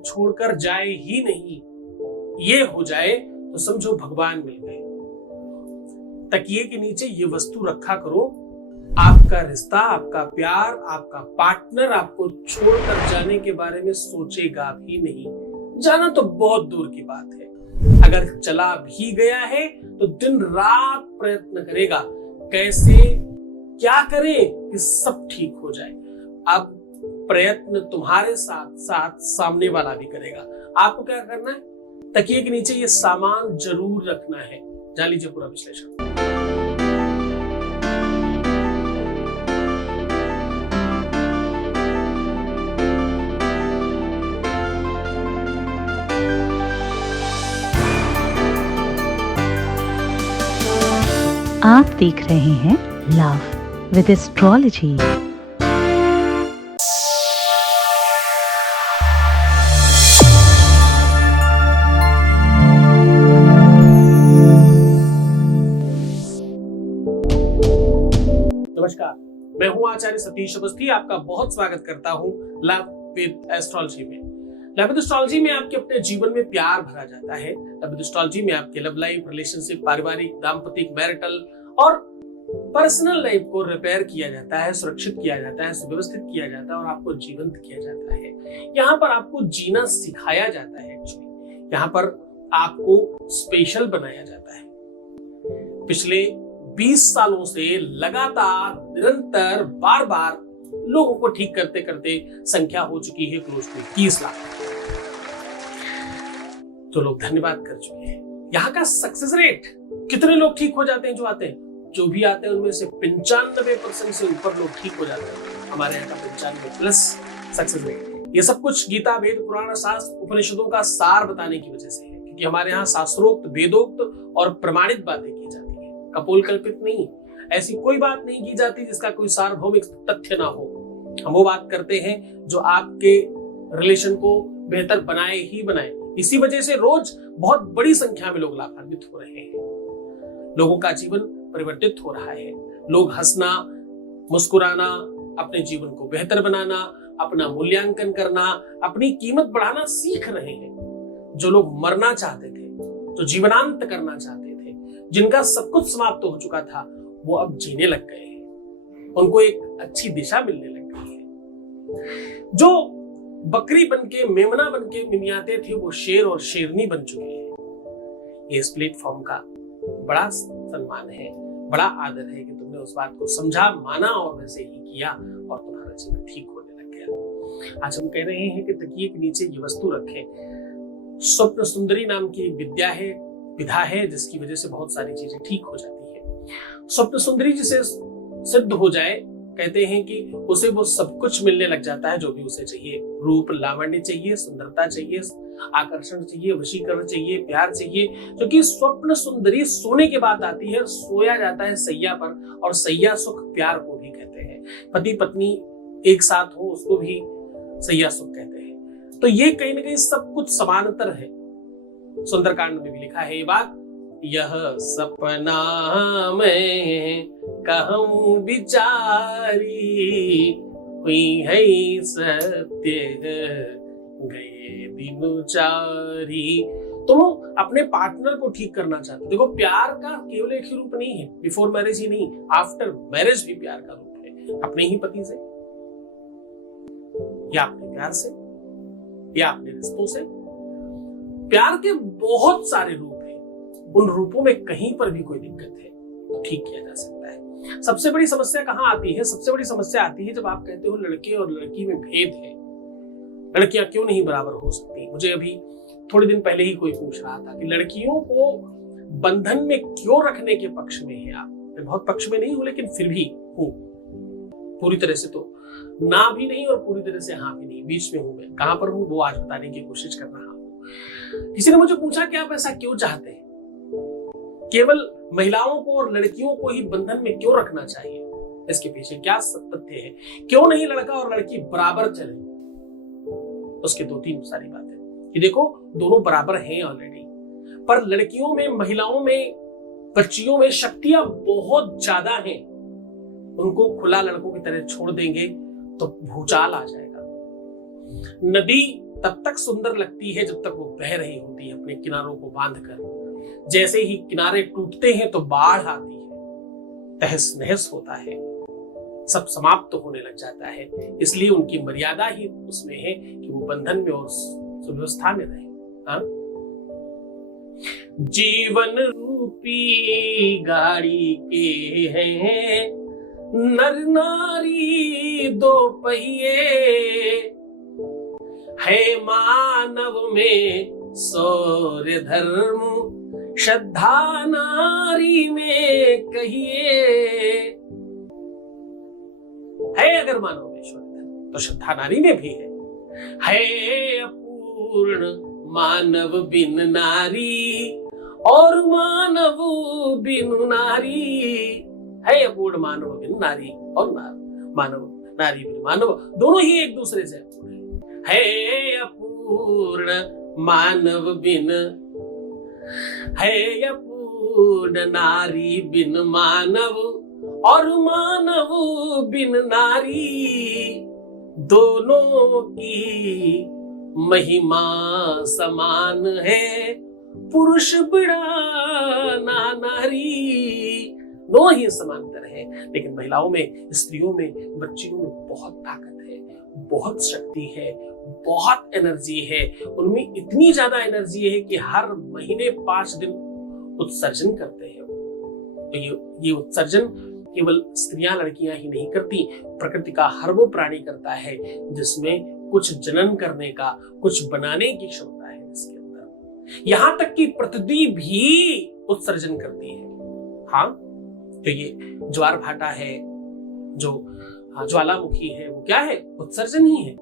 छोड़कर जाए ही नहीं, ये हो जाए तो समझो भगवान मिल गए। तकिए के नीचे ये वस्तु रखा करो, आपका रिश्ता, आपका प्यार, आपका पार्टनर आपको छोड़कर जाने के बारे में सोचेगा भी नहीं। जाना तो बहुत दूर की बात है, अगर चला भी गया है तो दिन रात प्रयत्न करेगा कैसे क्या करें कि सब ठीक हो जाए। अब प्रयत्न तुम्हारे साथ साथ सामने वाला भी करेगा। आपको क्या करना है, तकिए के नीचे ये सामान जरूर रखना है। जान लीजिए पूरा विश्लेषण। आप देख रहे हैं लव विद एस्ट्रोलॉजी। नमस्कार, मैं हूं आचार्य सतीश अवस्थी। आपका बहुत स्वागत करता हूं लव विद एस्ट्रोलॉजी में। लव विद एस्ट्रोलॉजी में आपके अपने जीवन में प्यार भरा जाता है। लव विद एस्ट्रोलॉजी में आपके लव लाइफ, रिलेशनशिप, पारिवारिक, दाम्पतिक, मैरिटल और पर्सनल लाइफ को रिपेयर किया जाता है, सुरक्षित किया जाता है, सुव्यवस्थित किया जाता है और आपको जीवंत किया जाता है। यहाँ पर आपको जीना सिखाया जाता है। एक्चुअली यहाँ पर आपको स्पेशल बनाया जाता है। पिछले 20 सालों से लगातार निरंतर बार बार लोगों को ठीक करते करते संख्या हो चुकी है क्लोज टू 30 लाख। तो लोग धन्यवाद कर चुके हैं। यहाँ का सक्सेस रेट, कितने लोग ठीक हो जाते हैं? जो भी आते हैं उनमें से 95% से ऊपर लोग ठीक हो जाते हैं। हमारे यहाँ का 95+ सक्सेस रेट। ये सब कुछ गीता, वेद, पुराण, शास्त्र, उपनिषदों का सार बताने की वजह से है, क्योंकि हमारे यहाँ शास्त्रोक्त, वेदोक्त और प्रमाणित बातें की जाती है, कपोल कल्पित नहीं। ऐसी कोई बात नहीं की जाती जिसका कोई सार्वभौमिक तथ्य ना हो। हम वो बात करते हैं जो आपके रिलेशन को बेहतर बनाए ही बनाए। इसी वजह से रोज बहुत बड़ी संख्या में लोग लाभान्वित हो रहे हैं, लोगों का जीवन परिवर्तित हो रहा है। लोग हंसना, मुस्कुराना, अपने जीवन को बेहतर बनाना, अपना मूल्यांकन करना, अपनी कीमत बढ़ाना सीख रहे हैं। जो लोग मरना चाहते थे, जो जीवनांत करना चाहते थे, जिनका सब कुछ समाप्त हो चुका था, वो अब जीने लग गए हैं। उनको एक अच्छी दिशा मिलने लग गई है। जो बकरी बनके, मेमना बनके मिमियाते थे, वो शेर और शेरनी बन चुके हैं। ये इस प्लेटफॉर्म का बड़ा सम्मान है, बड़ा आदर है कि तुमने उस बात को समझा, माना और वैसे ही किया और तुम्हारा जीवन ठीक होने लग गया। आज हम कह रहे हैं कि तकिए के नीचे ये वस्तु रखें। स्वप्न सुंदरी नाम की एक विद्या है, विधा है, जिसकी वजह से बहुत सारी चीजें ठीक हो जाती है। स्वप्न सुंदरी जिसे सिद्ध हो जाए, कहते हैं कि उसे वो सब कुछ मिलने लग जाता है जो भी उसे चाहिए। रूप, लावण्य चाहिए, सुंदरता चाहिए, आकर्षण चाहिए, वशीकरण चाहिए, प्यार चाहिए। क्योंकि स्वप्न सुंदरी सोने के बाद आती है, सोया जाता है सैया पर, और सैया सुख प्यार को भी कहते हैं। पति पत्नी एक साथ हो उसको भी सैया सुख कहते हैं। तो ये कहीं ना कहीं सब कुछ समानांतर है। सुंदरकांड में भी लिखा है ये बात, यह सपना में कहूं बिचारी, हुई है सत्य गए दिन चारी। तुम अपने पार्टनर को ठीक करना चाहते हो। देखो, प्यार का केवल एक ही रूप नहीं है, बिफोर मैरिज ही नहीं, आफ्टर मैरिज भी प्यार का रूप है। अपने ही पति से, या अपने प्यार से, या अपने रिश्तों से। प्यार के बहुत सारे रूप हैं। उन रूपों में कहीं पर भी कोई दिक्कत है तो ठीक किया जा सकता है। सबसे बड़ी समस्या कहां आती है? सबसे बड़ी समस्या आती है जब आप कहते हो लड़के और लड़की में भेद है, लड़कियां क्यों नहीं बराबर हो सकती। मुझे अभी थोड़े दिन पहले ही कोई पूछ रहा था कि लड़कियों को बंधन में क्यों रखने के पक्ष में है आप? मैं बहुत पक्ष में नहीं हूं, लेकिन फिर भी हूं। पूरी तरह से तो ना भी नहीं और पूरी तरह से हाँ भी नहीं, बीच में हूं। मैं कहां पर हूं वो आज बताने की कोशिश कर रहा हूं। किसी ने मुझे पूछा कि आप ऐसा क्यों चाहते हैं, केवल महिलाओं को और लड़कियों को ही बंधन में क्यों रखना चाहिए? इसके पीछे क्या तथ्य है? क्यों नहीं लड़का और लड़की बराबर चले? उसके 2-3 सारी बातें कि देखो, दोनों बराबर हैं ऑलरेडी, पर लड़कियों में, महिलाओं में, बच्चियों में शक्तियां बहुत ज्यादा हैं। उनको खुला लड़कों की तरह छोड़ देंगे तो भूचाल आ जाएगा। नदी तब तक सुंदर लगती है जब तक वो बह रही होती है अपने किनारों को बांधकर। जैसे ही किनारे टूटते हैं तो बाढ़ आती है, तहस नहस होता है, सब समाप्त तो होने लग जाता है। इसलिए उनकी मर्यादा ही उसमें है कि वो बंधन में और सुव्यवस्था में रहे। हाँ? जीवन रूपी गाड़ी के हैं नर नारी दो पहिए, है मानव में शौर्य धर्म श्रद्धा नारी में कहिए। है अगर मानव में शौर्य धर्म तो श्रद्धा नारी में भी है अपूर्ण मानव बिन नारी और मानव बिन नारी। है अपूर्ण मानव बिन नारी और मानव नारी बिन मानव, दोनों ही एक दूसरे से है अपूर्ण मानव बिन, है अपूर्ण नारी बिन मानव और मानव बिन नारी। दोनों की महिमा समान है, पुरुष बड़ा ना नारी। दोनों ही समांतर है, लेकिन महिलाओं में, स्त्रियों में, बच्चियों में बहुत ताकत है, बहुत शक्ति है, बहुत एनर्जी है। उनमें इतनी ज्यादा एनर्जी है कि हर महीने 5 दिन उत्सर्जन करते हैं। तो ये उत्सर्जन केवल स्त्रियां लड़कियां ही नहीं करती, प्रकृति का हर वो प्राणी करता है जिसमें कुछ जनन करने का, कुछ बनाने की क्षमता है इसके अंदर। यहां तक कि पृथ्वी भी उत्सर्जन करती है। हाँ, तो ये ज्वार भाटा है, जो ज्वालामुखी है, वो क्या है? उत्सर्जन ही है।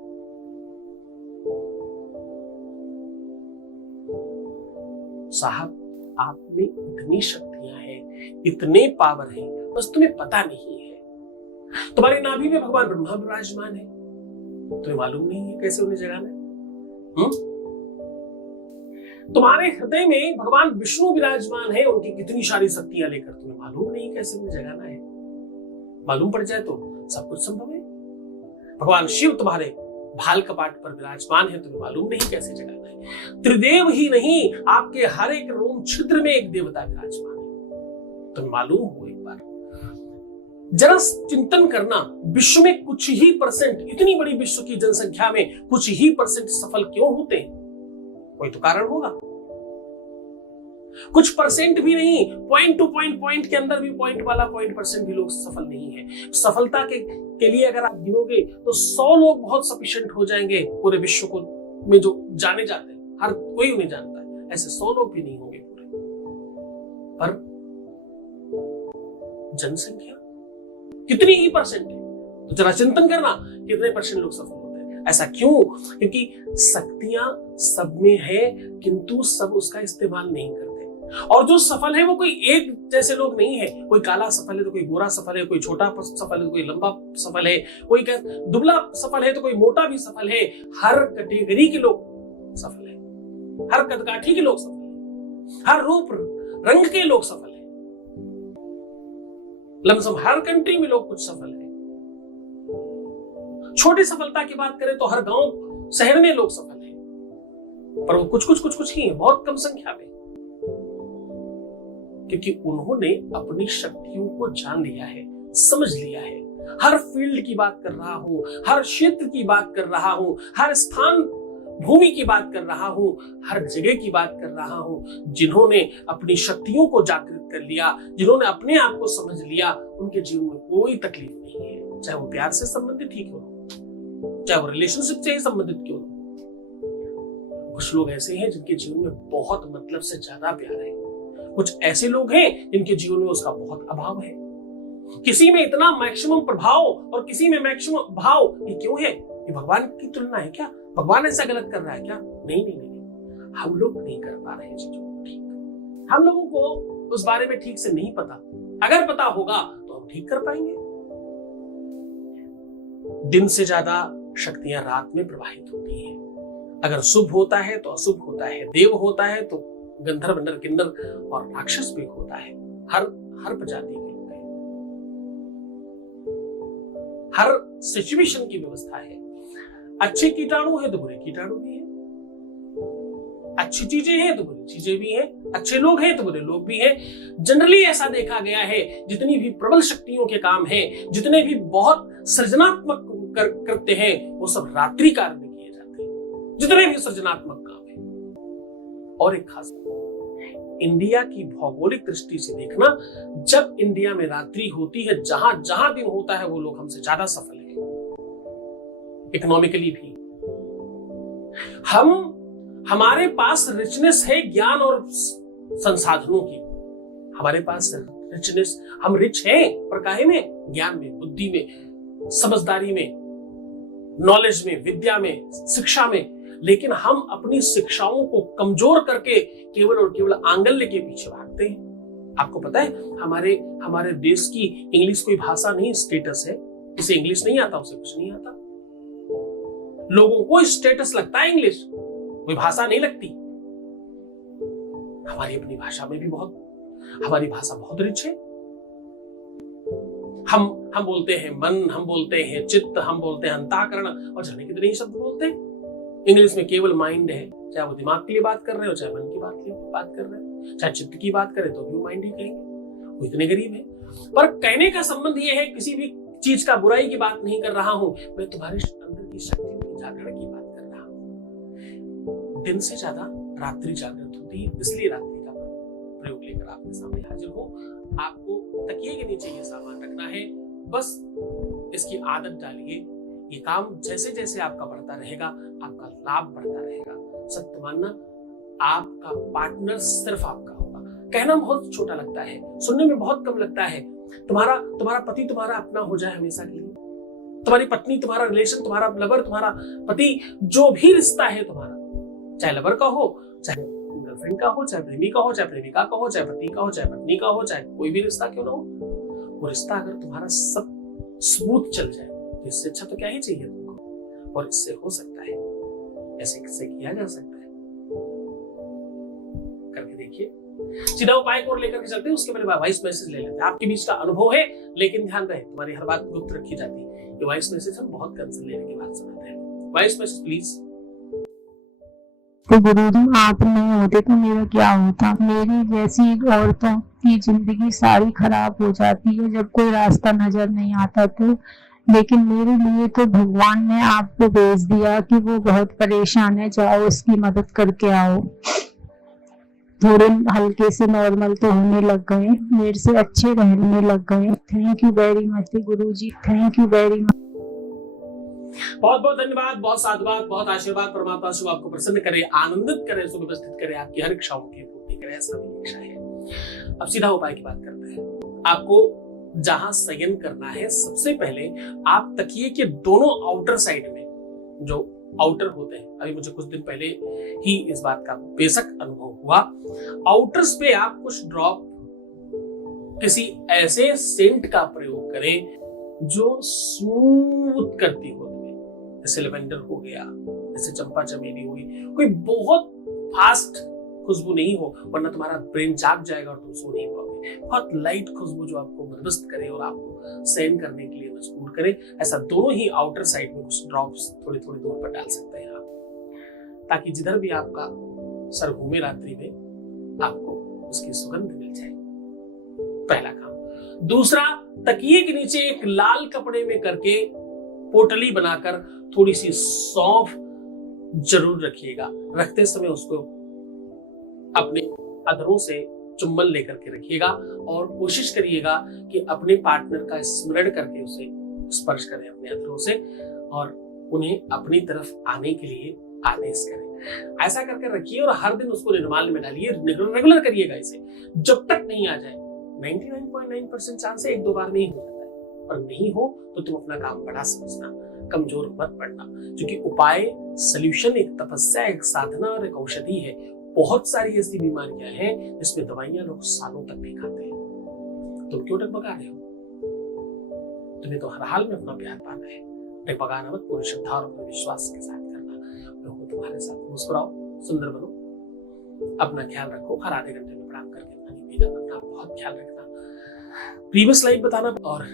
साहब, आप में इतनी शक्तियां हैं, इतने पावर हैं, बस तुम्हें पता नहीं है। तुम्हारी नाभि में भगवान ब्रह्मा विराजमान है, तुम्हें मालूम नहीं है कैसे उन्हें जगाना है। तुम्हारे हृदय में भगवान विष्णु विराजमान है, उनकी कितनी सारी शक्तियां लेकर तुम्हें मालूम नहीं कैसे उन्हें जगाना है। मालूम पड़ जाए तो सब कुछ संभव है। भगवान शिव तुम्हारे भाल कपाट पर विराजमान है, तुम्हें मालूम नहीं कैसे जगाना है। त्रिदेव ही नहीं, आपके हर एक रोम छिद्र में एक देवता विराजमान है, तुम्हें मालूम हो। एक बार जरा चिंतन करना, विश्व में कुछ ही परसेंट, इतनी बड़ी विश्व की जनसंख्या में कुछ ही परसेंट सफल क्यों होते हैं? कोई तो कारण होगा। कुछ परसेंट भी नहीं, पॉइंट टू पॉइंट के अंदर भी पॉइंट वाला परसेंट भी लोग सफल नहीं है। सफलता के लिए अगर आप गिनोगे तो 100 लोग बहुत सफिशिएंट हो जाएंगे पूरे विश्व को में जो जाने जाते हैं, हर कोई उन्हें जानता है। ऐसे 100 लोग भी नहीं होंगे पूरे। पर जनसंख्या कितनी ही परसेंट है, तो जरा चिंतन करना कितने परसेंट लोग सफल होते हैं। ऐसा क्यों? क्योंकि शक्तियां सब में है, किंतु सब उसका इस्तेमाल नहीं करते। और जो सफल है वो कोई एक जैसे लोग नहीं है। कोई काला सफल है तो कोई गोरा सफल है, कोई छोटा सफल है तो कोई लंबा सफल है, कोई दुबला सफल है तो कोई मोटा भी सफल है। हर कैटेगरी के लोग सफल है, हर कदकाठी के लोग सफल है, हर रूप रंग के लोग सफल है। लमसम हर कंट्री में लोग कुछ सफल है। छोटी सफलता की बात करें तो हर गांव शहर में लोग सफल है, पर वो कुछ ही है, बहुत कम संख्या में। क्योंकि उन्होंने अपनी शक्तियों को जान लिया है, समझ लिया है। हर फील्ड की बात कर रहा हूं, हर क्षेत्र की बात कर रहा हूं, हर स्थान भूमि की बात कर रहा हूं, हर जगह की बात कर रहा हूं। जिन्होंने अपनी शक्तियों को जागृत कर लिया, जिन्होंने अपने आप को समझ लिया, उनके जीवन में कोई तकलीफ नहीं है। चाहे वो प्यार से संबंधित ही क्यों हो, चाहे वो रिलेशनशिप से ही संबंधित क्यों हो। कुछ लोग ऐसे हैं जिनके जीवन में बहुत मतलब से ज्यादा प्यार है। कुछ ऐसे लोग हैं जिनके जीवन में उसका बहुत अभाव है। किसी में इतना मैक्सिमम प्रभाव और किसी में मैक्सिमम भाव, ये क्यों है? ये भगवान की तुलना है क्या? भगवान ऐसा गलत कर रहा है क्या? नहीं, हम लोग नहीं कर पा रहे हैं चीजों को ठीक। हम लोगों को उस बारे में ठीक से नहीं पता। अगर पता होगा तो हम ठीक कर पाएंगे। दिन से ज्यादा शक्तियां रात में प्रवाहित होती हैं। अगर शुभ होता है तो अशुभ होता है, देव होता है तो गंधर्व, नर, किन्नर और राक्षस भी होता है। हर प्रजाति के लोग हैं, हर सिचुएशन की व्यवस्था है। अच्छे कीटाणु है तो बुरे कीटाणु भी है, अच्छी चीजें हैं तो बुरी चीजें भी हैं, अच्छे लोग हैं तो बुरे लोग भी हैं। जनरली ऐसा देखा गया है, जितनी भी प्रबल शक्तियों के काम हैं, जितने भी बहुत सृजनात्मक करते हैं, वो सब रात्रि काल में किए जाते हैं, जितने भी सृजनात्मक काम हैं। और एक खास इंडिया की भौगोलिक दृष्टि से देखना, जब इंडिया में रात्रि होती है, जहां जहां दिन होता है, वो लोग हमसे ज्यादा सफल हैं, इकोनॉमिकली भी। हमारे पास रिचनेस है ज्ञान और संसाधनों की, हमारे पास रिचनेस, हम रिच हैं, पर काहे में? ज्ञान में, बुद्धि में, समझदारी में, नॉलेज में, विद्या में, शिक्षा में। लेकिन हम अपनी शिक्षाओं को कमजोर करके केवल और केवल आंगल्य के पीछे भागते हैं। आपको पता है, हमारे देश की इंग्लिश कोई भाषा नहीं, स्टेटस है। उसे इंग्लिश नहीं आता, उसे कुछ नहीं आता। लोगों को स्टेटस लगता है इंग्लिश, कोई भाषा नहीं लगती। हमारी अपनी भाषा में भी हमारी भाषा बहुत रिच है। हम बोलते हैं मन, हम बोलते हैं चित्त, हम बोलते हैं अंतःकरण, और जाने कितने ही शब्द बोलते हैं। इंग्लिश में केवल माइंड है, चाहे वो दिमाग के लिए बात कर रहे हो, चाहे मन की बात कर रहे हो, चाहे चित्त की बात करें तो भी वो माइंड ही कहेंगे। वो इतने गरीब है। पर कहने का संबंध ये है, किसी भी चीज का बुराई की बात नहीं कर रहा हूं, मैं तुम्हारे अंदर की शक्तियों के जागरण की बात कर रहा हूं। दिन से ज्यादा रात्रि जागृत होती है, इसलिए रात्रि का प्रयोग लेकर आपके सामने हाजिर हूं। आपको तकिए के नीचे ये सामान रखना है, बस इसकी आदत डालिए। ये काम जैसे जैसे आपका बढ़ता रहेगा, आपका लाभ बढ़ता रहेगा। सत्य मानना, आपका पार्टनर सिर्फ आपका होगा। कहना बहुत छोटा लगता है, सुनने में बहुत कम लगता है। तुम्हारा पति तुम्हारा अपना हो जाए हमेशा के लिए, तुम्हारी पत्नी तुम्हारा रिलेशन, तुम्हारा लवर, तुम्हारा पति, जो भी रिश्ता है तुम्हारा, चाहे लवर का हो, चाहे गर्लफ्रेंड का हो, चाहे प्रेमी का हो, चाहे प्रेमिका का हो, चाहे पति का हो, चाहे पत्नी का हो, चाहे कोई भी रिश्ता क्यों ना हो, वो रिश्ता अगर तुम्हारा सब स्मूथ चल जाए तो इससे अच्छा तो क्या ही चाहिए तुमको। और इससे हो सकता है, ऐसे किससे किया जा सकता है, करके देखिए। सीधा उपाय को लेकर के चलते हैं, उसके पहले वॉइस मैसेज ले लेते हैं। आपके बीच का अनुभव है, लेकिन ध्यान रहे तुम्हारी हर बात गुप्त रखी जाती है। ये वॉइस मैसेज हम बहुत कंसर्न लेने के बाद सुनाते हैं। Voice message please. तो गुरुजी आप नहीं होते तो मेरा क्या होता। मेरी जैसी औरतों की जिंदगी सारी खराब हो जाती है जब कोई रास्ता नजर नहीं आता तो। लेकिन मेरे लिए तो भगवान ने आपको भेज दिया कि वो बहुत परेशान है, जाओ उसकी मदद करके आओ। थोड़े हल्के से नॉर्मल तो होने लग गए, मेरे से अच्छे रहने लग गए। Thank you very much Guruji, thank you very much. बहुत बहुत धन्यवाद, बहुत साधुवाद, बहुत आशीर्वाद। परमात्मा शिव आपको प्रसन्न करे, आनंदित करे, सुव्यवस्थित करे, आपकी हर इच्छाओं की पूर्ति करे, ऐसा भी इच्छा है। अब सीधा उपाय की बात करते हैं। आपको जहां संयम करना है, सबसे पहले आप तकिए के दोनों आउटर साइड में, जो आउटर होते हैं, अभी मुझे कुछ दिन पहले ही इस बात का बेशक अनुभव हुआ, आउटर्स पे आप कुछ ड्रॉप किसी ऐसे सेंट का प्रयोग करें जो स्मूथ करती हो, जैसे लेवेंडर हो गया, जैसे चंपा चमेली हुई, कोई बहुत फास्ट खुशबू नहीं हो, वरना तुम्हारा ब्रेन जाग जाएगा और तुम सो नहीं पाओगे। बहुत लाइट खुशबू जो आपको मदमस्त करे और आपको सहन करने के लिए मजबूर करे, ऐसा दोनों ही आउटर साइड में कुछ ड्रॉप्स थोड़ी थोड़ी दूर पर डाल सकते हैं आप, ताकि जिधर भी आपका सर घूमे रात्रि में आपको उसकी सुगंध मिल जाए। पहला काम। दूसरा, तकिए के नीचे एक लाल कपड़े में करके पोटली बनाकर थोड़ी सी सौंफ जरूर रखिएगा। रखते समय उसको अपने अधरों से चुंबन लेकर के रखिएगा और कोशिश करिएगा कि अपने पार्टनर का स्मरण करके उसे स्पर्श करें अपने अधरों से और उन्हें अपनी तरफ आने के लिए आदेश करें। ऐसा करके रखिए और हर दिन उसको निर्माल्य में डालिए। रेगुलर करिएगा इसे, जब तक नहीं आ जाए। 99.9% चांस है एक दो बार नहीं हो जाता है, पर नहीं हो तो तुम अपना काम बड़ा समझना, कमजोर मत पड़ना, क्योंकि उपाय, सल्यूशन एक तपस्या, एक साधना और एक औषधि है। बहुत सारी ऐसी बीमारियां हैं जिसमें दवाइयां लोग सालों तक नहीं खाते हैं। तुम क्यों डगमगा रहे हो? तुम्हें तो हर हाल में अपना प्यार पाना है। डगमगाना मत, पूरी श्रद्धा और पूरे विश्वास के साथ करना। मैं हूं तुम्हारे साथ। मुस्कुराओ, सुंदर बनो, अपना ख्याल रखो। हर आधे घंटे में प्रणाम करके पानी पीना, अपना बहुत ख्याल रखना, प्रीवियस लाइफ बताना और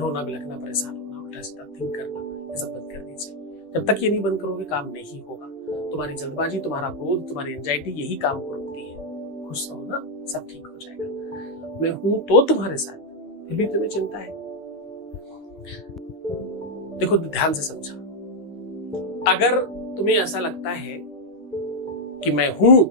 रोना बिलखना, परेशान होना, उल्टा सीधा थिंक करना, ये सब बंद कर दीजिए। जब तक ये नहीं बंद करोगे काम नहीं होगा। तुम्हारी जल्दबाजी, तुम्हारा क्रोध, तुम्हारी एंजाइटी यही काम को रोकती है। खुश रहो ना, सब ठीक हो जाएगा। मैं हूं तो तुम्हारे साथ, फिर भी तुम्हें चिंता है। देखो ध्यान से समझा, अगर तुम्हें ऐसा लगता है कि मैं हूं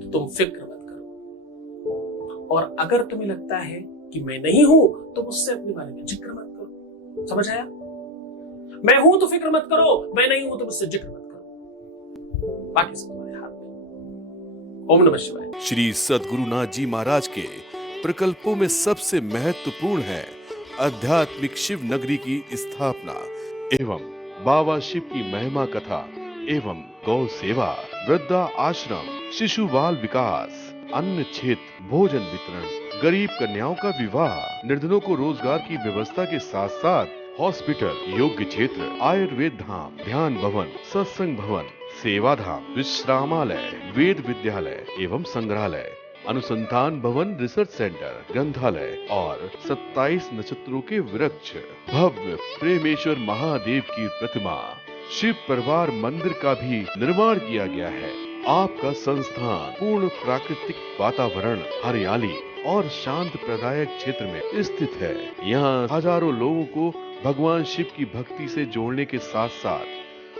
तो तुम फिक्र मत करो, और अगर तुम्हें लगता है कि मैं नहीं हूं तो मुझसे अपने बारे में जिक्र मत करो। समझ आया? मैं हूं तो फिक्र मत करो, मैं नहीं हूं तो मुझसे जिक्र मत करो, बाकी सब तुम्हारे हाथ में। ओम नमः शिवाय। श्री सद्गुरुनाथ जी महाराज के प्रकल्पों में सबसे महत्वपूर्ण है आध्यात्मिक शिव नगरी की स्थापना एवं बाबा शिव की महिमा कथा एवं गौ सेवा, वृद्धा आश्रम, शिशु बाल विकास, अन्न क्षेत्र, भोजन वितरण, गरीब कन्याओं का विवाह, निर्धनों को रोजगार की व्यवस्था के साथ साथ हॉस्पिटल, योग्य क्षेत्र, आयुर्वेद धाम, ध्यान भवन, सत्संग भवन, सेवा धाम, विश्रामालय, वेद विद्यालय एवं संग्रहालय, अनुसंधान भवन, रिसर्च सेंटर, ग्रंथालय और 27 नक्षत्रों के वृक्ष, भव्य प्रेमेश्वर महादेव की प्रतिमा, शिव परिवार मंदिर का भी निर्माण किया गया है। आपका संस्थान पूर्ण प्राकृतिक वातावरण, हरियाली और शांत प्रदायक क्षेत्र में स्थित है। यहाँ हजारों लोगों को भगवान शिव की भक्ति से जोड़ने के साथ साथ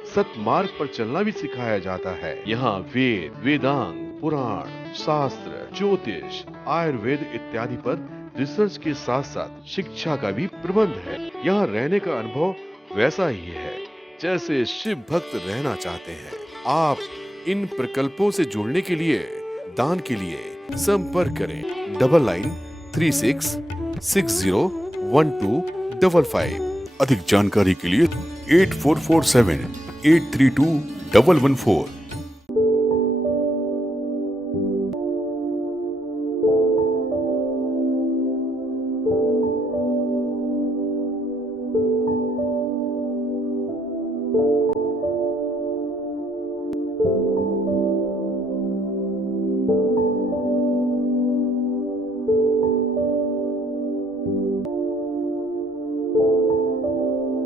सतमार्ग पर चलना भी सिखाया जाता है। यहाँ वेद, वेदांग, पुराण, शास्त्र, ज्योतिष, आयुर्वेद इत्यादि पर रिसर्च के साथ साथ शिक्षा का भी प्रबंध है। यहाँ रहने का अनुभव वैसा ही है जैसे शिव भक्त रहना चाहते हैं। आप इन प्रकल्पों से जुड़ने के लिए, दान के लिए संपर्क करें 9936601255। अधिक जानकारी के लिए 8447832114